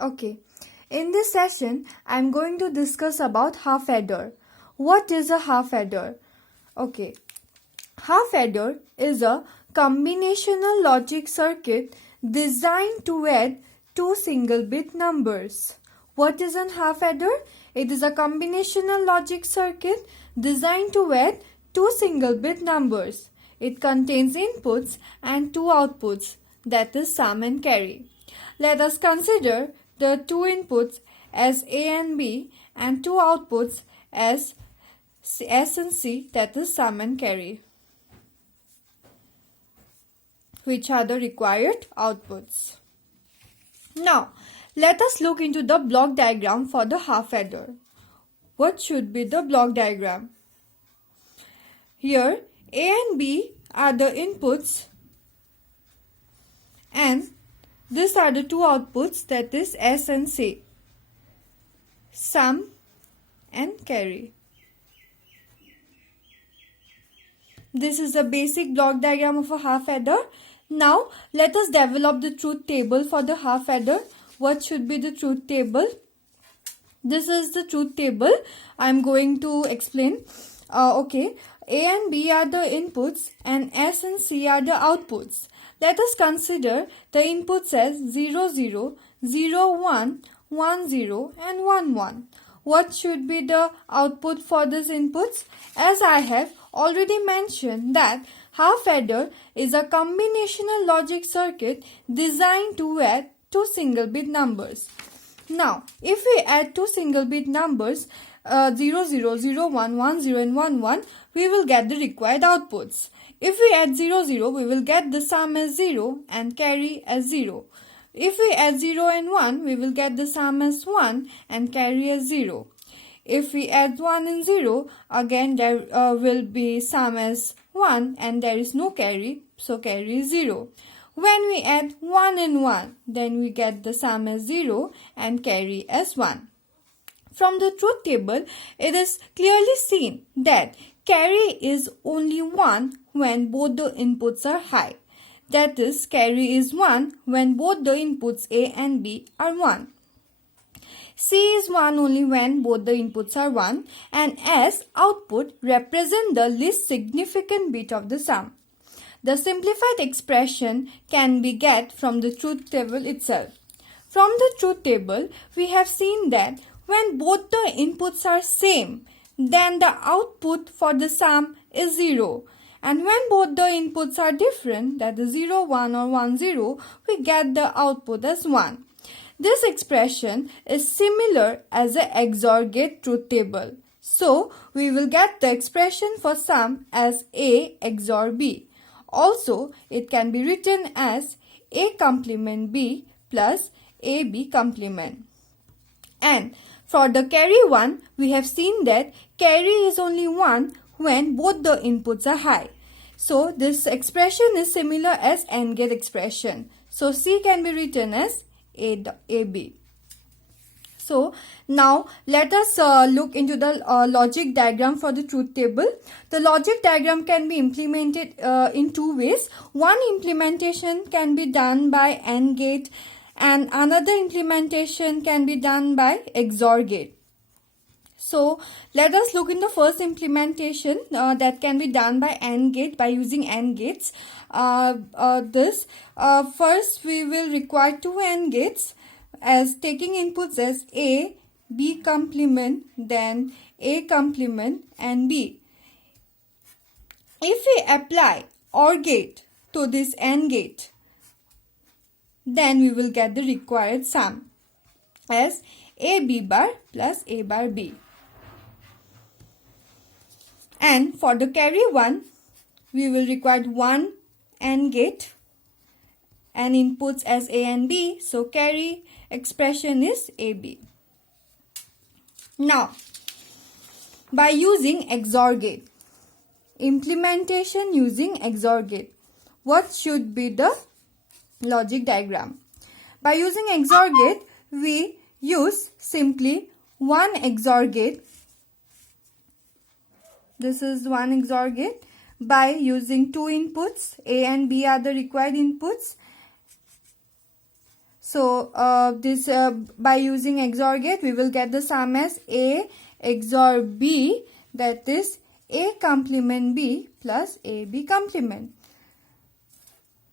Okay. In this session, I am going to discuss about half adder. What is a half adder? Okay. Half adder is a combinational logic circuit designed to add two single bit numbers. What is a half adder? It is a combinational logic circuit designed to add two single bit numbers. It contains inputs and two outputs, that is sum and carry. Let us consider the two inputs as A and B and two outputs as S and C, that is sum and carry, which are the required outputs. Now, let us look into the block diagram for the half adder. What should be the block diagram? Here, A and B are the inputs and these are the two outputs, that is S and C, sum and carry. This is the basic block diagram of a half adder. Now, let us develop the truth table for the half adder. What should be the truth table? This is the truth table. I am going to explain. Okay, A and B are the inputs and S and C are the outputs. Let us consider the inputs as 0, 0, 0, 1, 1, 0 and 1, 1. What should be the output for these inputs? As I have already mentioned that half adder is a combinational logic circuit designed to add two single bit numbers. Now, if we add two single bit numbers 0, 0, 0, 1, 1, 0 and 1, 1, we will get the required outputs. If we add 0, 0, we will get the sum as 0 and carry as 0. If we add 0 and 1, we will get the sum as 1 and carry as 0. If we add 1 and 0, again there will be sum as 1 and there is no carry, so carry is 0. When we add 1 and 1, then we get the sum as 0 and carry as 1. From the truth table, it is clearly seen that carry is only 1 when both the inputs are high. That is, carry is 1 when both the inputs A and B are 1. C is 1 only when both the inputs are 1, and S output represent the least significant bit of the sum. The simplified expression can be get from the truth table itself. From the truth table, we have seen that when both the inputs are same, then the output for the sum is 0. And when both the inputs are different, that is 0, 1 or 1, 0, we get the output as 1. This expression is similar as the XOR gate truth table. So, we will get the expression for sum as A XOR B. Also, it can be written as A complement B plus AB complement. And for the carry one, we have seen that carry is only 1 when both the inputs are high. So, this expression is similar as AND gate expression. So, C can be written as AB. So, now let us look into the logic diagram for the truth table. The logic diagram can be implemented in two ways. One implementation can be done by AND gate and another implementation can be done by XOR gate. So, let us look in the first implementation that can be done by AND gate by using AND gates. First we will require two AND gates as taking inputs as A, B complement, then A complement and B. If we apply OR gate to this AND gate, then we will get the required sum as A B bar plus A bar B. And for the carry one, we will require one AND gate and inputs as A and B. So carry expression is AB. Now, by using XOR gate, implementation using XOR gate, what should be the logic diagram? By using XOR gate, we use simply one XOR gate. This is one XOR gate. By using two inputs, A and B are the required inputs. So this by using XOR gate, we will get the sum as A XOR B, that is A complement B plus AB complement.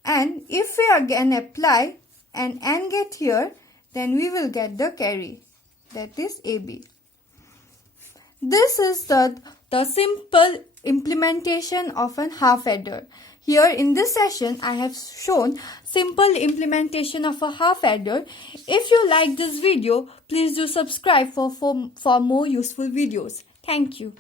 And if we again apply an AND gate here, then we will get the carry, that is AB. This is the simple implementation of an half adder. Here in this session, I have shown simple implementation of a half adder. If you like this video, please do subscribe for more useful videos. Thank you.